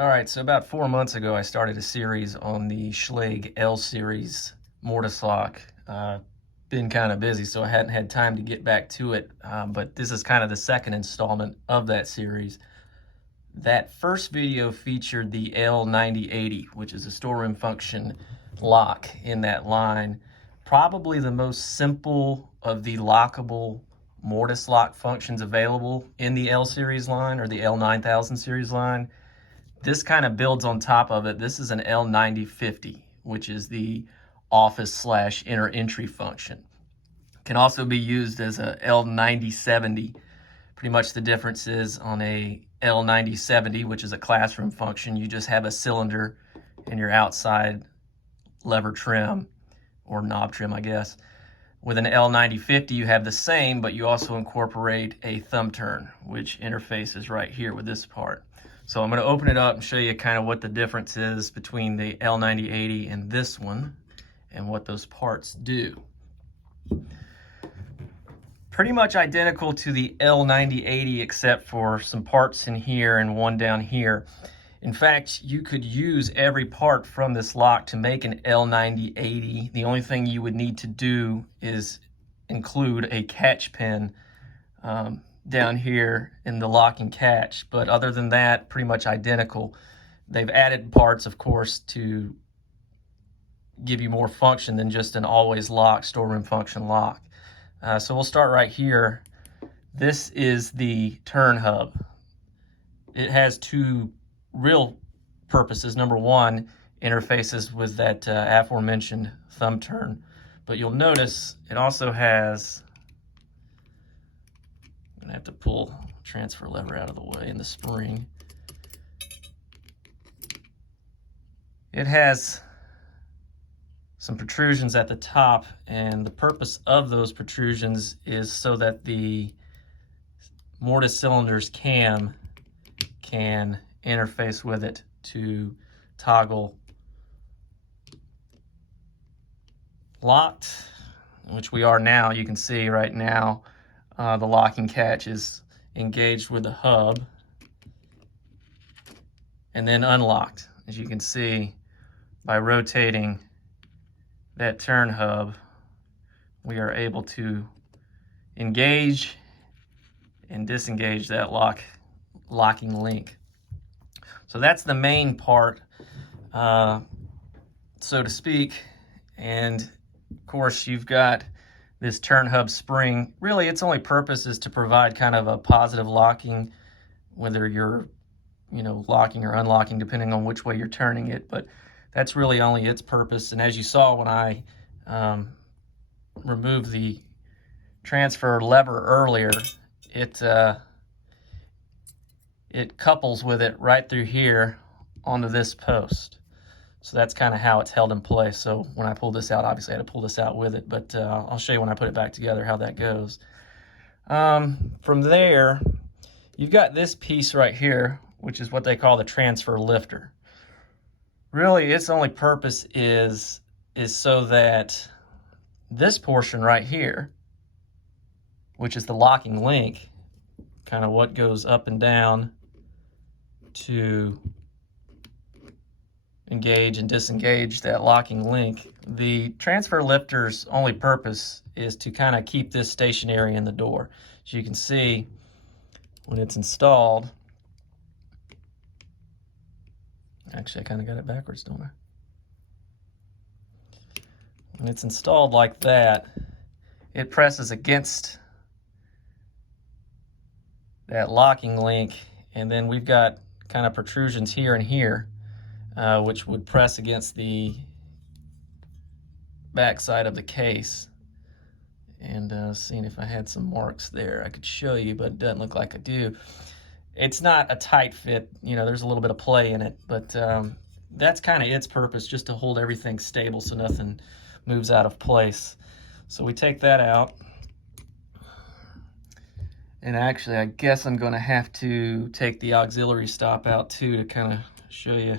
All right, so about 4 months ago, I started a series on the Schlage L series mortise lock. Been kind of busy, so I hadn't had time to get back to it, but this is kind of the second installment of that series. That first video featured the L9080, which is a storeroom function lock in that line. Probably the most simple of the lockable mortise lock functions available in the L series line or the L9000 series line. This kind of builds on top of it. This is an L9050, which is the office/inner entry function. Can also be used as a L9070. Pretty much the difference is on a L9070, which is a classroom function, you just have a cylinder in your outside lever trim, or knob trim, I guess. With an L9050, you have the same, but you also incorporate a thumb turn, which interfaces right here with this part. So I'm going to open it up and show you kind of what the difference is between the L9080 and this one and what those parts do. Pretty much identical to the L9080 except for some parts in here and one down here. In fact, you could use every part from this lock to make an L9080. The only thing you would need to do is include a catch pin down here in the locking catch, but other than that, pretty much identical. They've added parts, of course, to give you more function than just an always lock storeroom function lock. So we'll start right here. This is the turn hub. It has two real purposes. Number one, interfaces with that aforementioned thumb turn, but you'll notice it also has, I'm gonna have to pull transfer lever out of the way in the spring. It has some protrusions at the top, and the purpose of those protrusions is so that the mortise cylinder's cam can interface with it to toggle locked, which we are now. You can see right now the locking catch is engaged with the hub, and then unlocked. As you can see, by rotating that turn hub, we are able to engage and disengage that locking link. So that's the main part, so to speak. And of course, you've got this turn hub spring. Really, its only purpose is to provide kind of a positive locking, whether you're, locking or unlocking, depending on which way you're turning it. But that's really only its purpose. And as you saw when I removed the transfer lever earlier, it couples with it right through here onto this post. So that's kind of how it's held in place. So when I pull this out, obviously I had to pull this out with it, but I'll show you when I put it back together how that goes. From there, you've got this piece right here, which is what they call the transfer lifter. Really, its only purpose is so that this portion right here, which is the locking link, kind of what goes up and down to engage and disengage that locking link. The transfer lifter's only purpose is to kind of keep this stationary in the door. As you can see, when it's installed, actually I kind of got it backwards, don't I? When it's installed like that, it presses against that locking link, and then we've got kind of protrusions here and here, which would press against the back side of the case. And seeing if I had some marks there, I could show you, but it doesn't look like I do. It's not a tight fit, there's a little bit of play in it, but that's kind of its purpose, just to hold everything stable so nothing moves out of place. So we take that out. And actually, I guess I'm going to have to take the auxiliary stop out too to kind of show you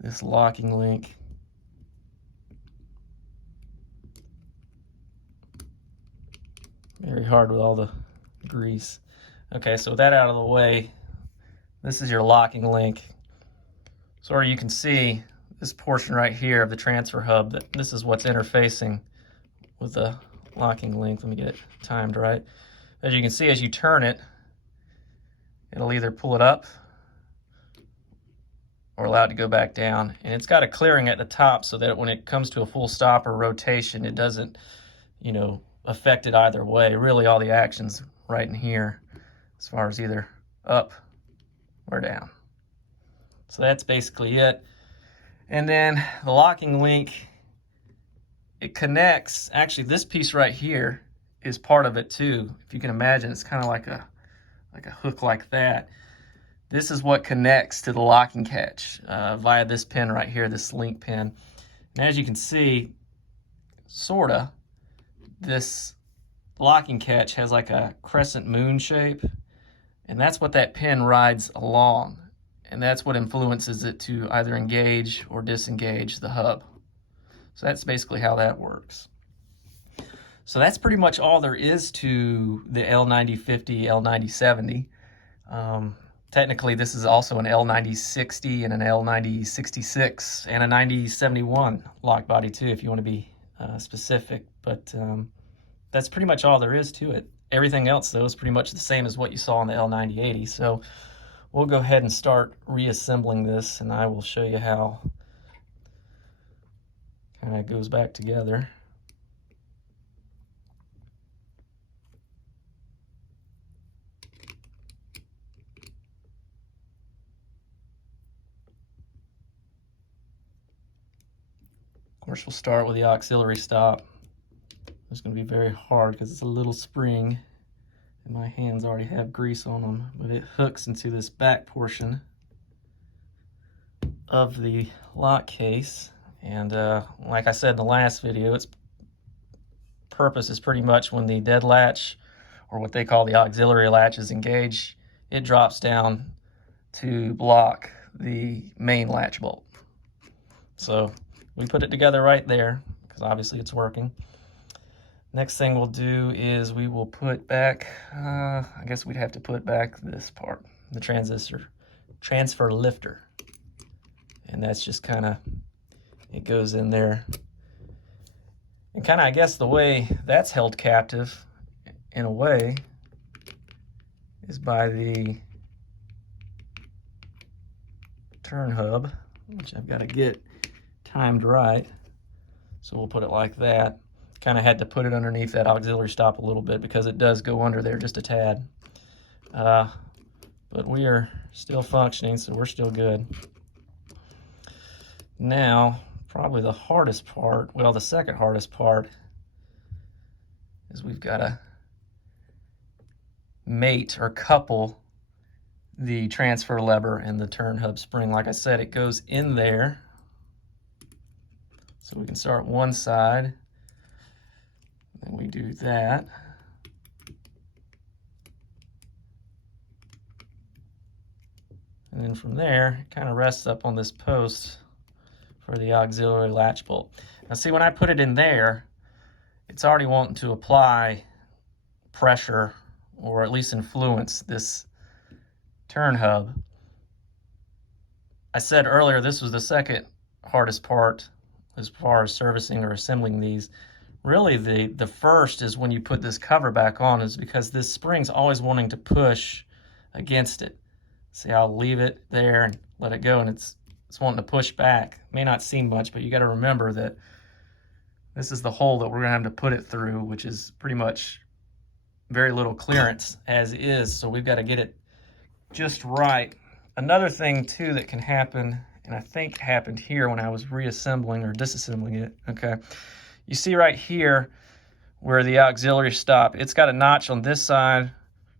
this locking link. Very hard with all the grease. Okay, so with that out of the way, This is your locking link. So you can see this portion right here of the transfer hub, that this is what's interfacing with the locking link. Let me get it timed right. As you can see, as you turn it, it'll either pull it up or allow it to go back down. And it's got a clearing at the top so that when it comes to a full stop or rotation, it doesn't, affect it either way. Really, all the action's right in here as far as either up or down. So that's basically it. And then the locking link, it connects, actually this piece right here is part of it too. If you can imagine, it's kind of like a hook like that. This is what connects to the locking catch via this pin right here, this link pin. And as you can see, sorta, this locking catch has like a crescent moon shape, and that's what that pin rides along. And that's what influences it to either engage or disengage the hub. So that's basically how that works. So that's pretty much all there is to the L9050, L9070. Technically, this is also an L9060 and an L9066 and a 9071 lock body too, if you want to be specific. But that's pretty much all there is to it. Everything else, though, is pretty much the same as what you saw on the L9080. So we'll go ahead and start reassembling this, and I will show you how kind of goes back together. Of course, we'll start with the auxiliary stop. It's going to be very hard because it's a little spring, and my hands already have grease on them, but it hooks into this back portion of the lock case. And like I said in the last video, its purpose is pretty much when the dead latch, or what they call the auxiliary latch, is engaged, it drops down to block the main latch bolt. So we put it together right there because obviously it's working. Next thing we'll do is we will put back, I guess we'd have to put back this part, the transfer lifter. And that's just kind of, it goes in there. And kind of, I guess the way that's held captive, in a way, is by the turn hub, which I've got to get timed right. So we'll put it like that. Kind of had to put it underneath that auxiliary stop a little bit because it does go under there just a tad. But we are still functioning, so we're still good. Now, probably the hardest part, well, the second hardest part, is we've got to mate or couple the transfer lever and the turn hub spring. Like I said, it goes in there. So we can start one side. And we do that. And then from there, it kind of rests up on this post for the auxiliary latch bolt. Now see, when I put it in there, it's already wanting to apply pressure, or at least influence this turn hub. I said earlier this was the second hardest part as far as servicing or assembling these. Really, the first is when you put this cover back on, is because this spring's always wanting to push against it. See, I'll leave it there and let it go, and it's wanting to push back. May not seem much, but you got to remember that this is the hole that we're going to have to put it through, which is pretty much very little clearance as is, so we've got to get it just right. Another thing, too, that can happen, and I think happened here when I was reassembling or disassembling it, okay? You see right here where the auxiliary stop, it's got a notch on this side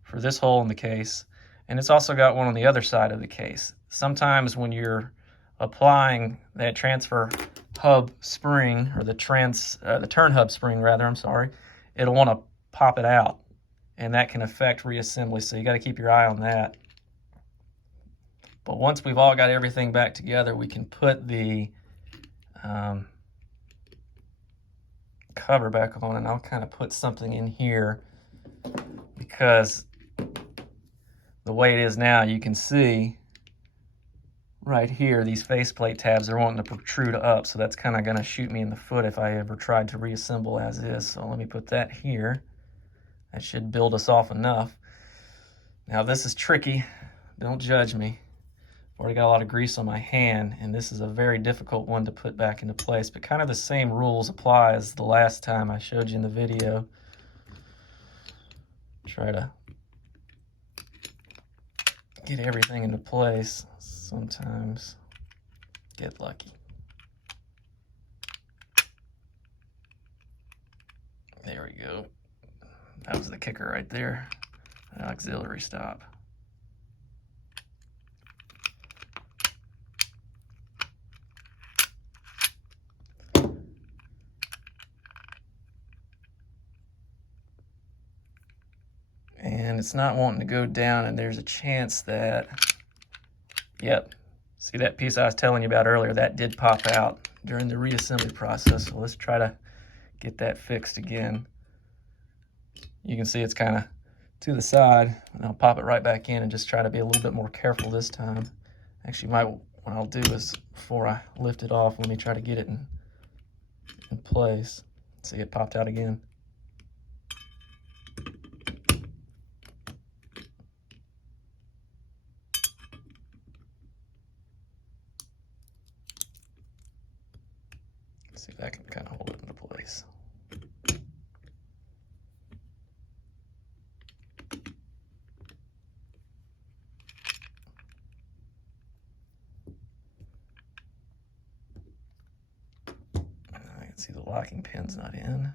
for this hole in the case, and it's also got one on the other side of the case. Sometimes when you're applying that transfer hub spring, or the turn hub spring rather, I'm sorry, it'll want to pop it out, and that can affect reassembly, so you got to keep your eye on that. But once we've all got everything back together, we can put the cover back on, and I'll kind of put something in here because the way it is now, you can see right here, these faceplate tabs are wanting to protrude up, so that's kind of going to shoot me in the foot if I ever tried to reassemble as is. So let me put that here. That should build us off enough. Now this is tricky. Don't judge me. I've already got a lot of grease on my hand, and this is a very difficult one to put back into place, but kind of the same rules apply as the last time I showed you in the video. Try to get everything into place. Sometimes get lucky. There we go. That was the kicker right there. An auxiliary stop. And it's not wanting to go down, and there's a chance that, yep, see that piece I was telling you about earlier, that did pop out during the reassembly process. So let's try to get that fixed again. You can see it's kind of to the side, and I'll pop it right back in and just try to be a little bit more careful this time. Actually, what I'll do is, before I lift it off, let me try to get it in place. See, it popped out again. See if I can kind of hold it into place. I can see the locking pin's not in.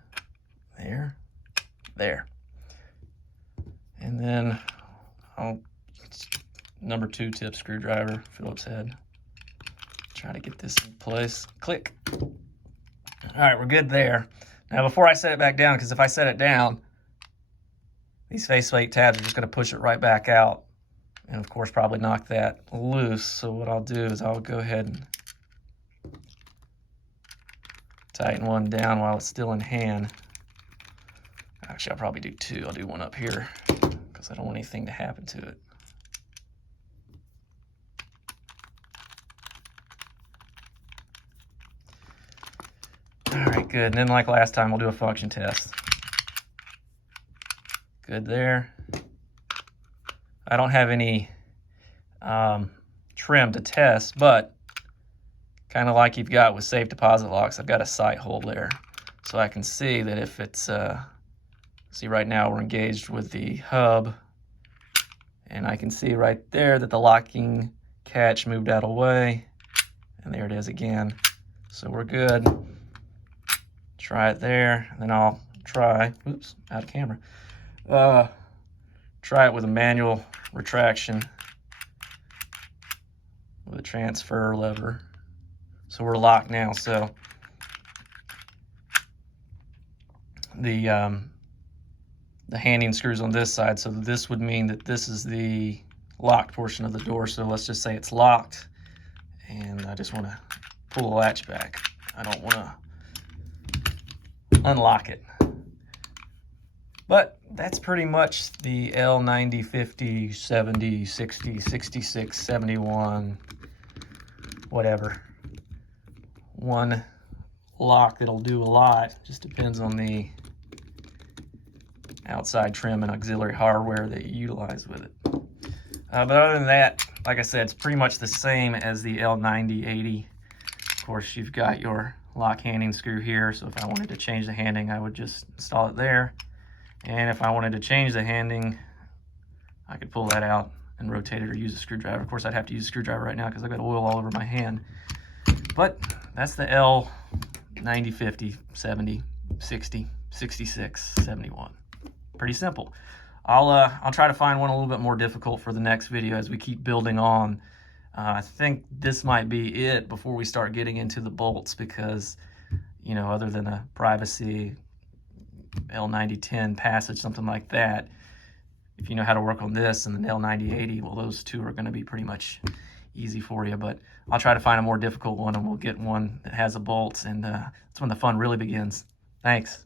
There. And then I'll number 2 tip screwdriver, Phillips head. Try to get this in place. Click. All right, we're good there. Now, before I set it back down, because if I set it down, these faceplate tabs are just going to push it right back out, and of course probably knock that loose. So what I'll do is I'll go ahead and tighten one down while it's still in hand. Actually, I'll probably do 2. I'll do one up here because I don't want anything to happen to it. All right, good. And then like last time, we'll do a function test. Good there. I don't have any trim to test, but kind of like you've got with safe deposit locks, I've got a sight hole there. So I can see that if it's, see right now we're engaged with the hub, and I can see right there that the locking catch moved out of the way, and there it is again. So we're good. Try it there, and then I'll try, oops, out of camera. Try it with a manual retraction with a transfer lever. So we're locked now. So the handing screws on this side, so this would mean that this is the locked portion of the door. So let's just say it's locked, and I just want to pull the latch back. I don't want to unlock it. But that's pretty much the L9050, 70, 60, 66, 71, whatever. One lock that'll do a lot. Just depends on the outside trim and auxiliary hardware that you utilize with it. But other than that, like I said, it's pretty much the same as the L9080. Of course, you've got your lock handing screw here, so if I wanted to change the handing, I would just install it there. And if I wanted to change the handing, I could pull that out and rotate it or use a screwdriver. Of course, I'd have to use a screwdriver right now because I've got oil all over my hand. But that's the L9050, 70, 60, 66, 71. Pretty simple. I'll try to find one a little bit more difficult for the next video as we keep building on. I think this might be it before we start getting into the bolts, because, you know, other than a privacy L9010 passage, something like that, if you know how to work on this and the L9080, well, those two are going to be pretty much easy for you. But I'll try to find a more difficult one, and we'll get one that has a bolt, and that's when the fun really begins. Thanks.